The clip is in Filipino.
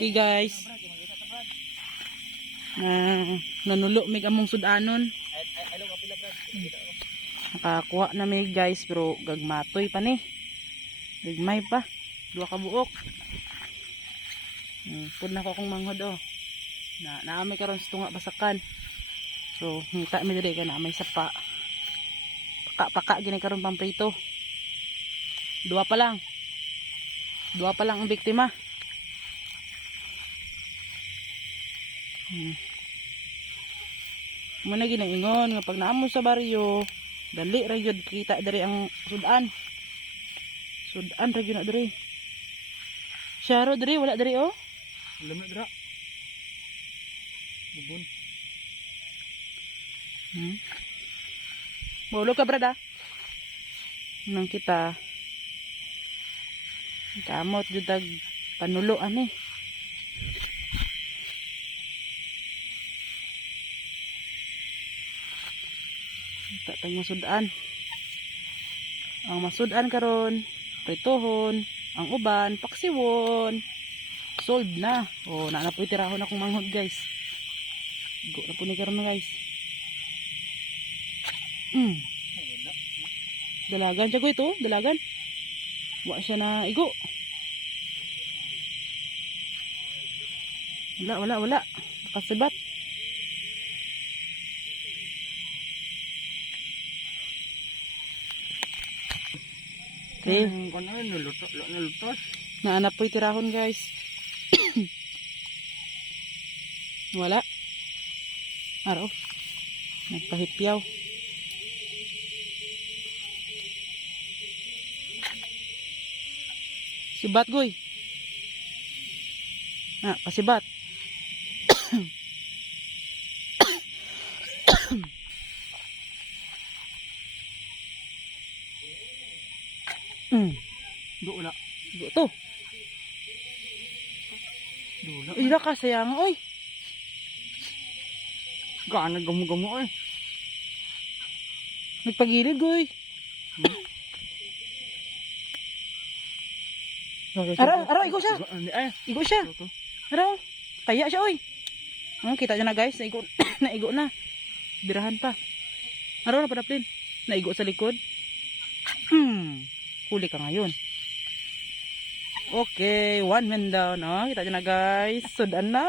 Okay guys. Nanulo mig among sudanon. Nakakuha na mig guys pero gagmatoy pa ni. Gagmay pa. Dua ka buok. Pud na ko kong manghod oh. Naamay karon sa tunga basakan. So ngita mi diri kana may sapa. Paka gini karon pamprito. Dua pa lang ang biktima. Muna ginaingon nga pag naamo sa baryo, dali ra gyud kita diri ang sudan. Sudan ra gyud na diri. Syaro diri wala diri oh. Lama dira. Bubon. Bolo ka brada. Nang kita kamot jud tag panulo ani. Tatang masudan. Ang masudan karon, pritohon, ang uban, paksiwon. Sold na. Oh, na po itirahon akong manghod, guys. Go na po ni karon guys. Dalagan siya ko ito, dalagan. Wa siya na igo. Wala. Nakasibat. Okay. Ano nalutos? Naanap po itirahon guys. Wala. Araw. Nagpahipyaw. Sibat goy. Pasibat. Doon na. To. Doon na. Ira ka sayang oy. Gaano gamu-gamu eh. Nagpagilid goy. Araw, igo siya. Igo siya. Araw. Kaya siya oy. Kita niyo na guys, naigo naigo na. Birahan pa. Araw na padaplin. Naigo sa likod. Huli ka ngayon. Okay, one man down. Kita niyo na guys. Sudan na.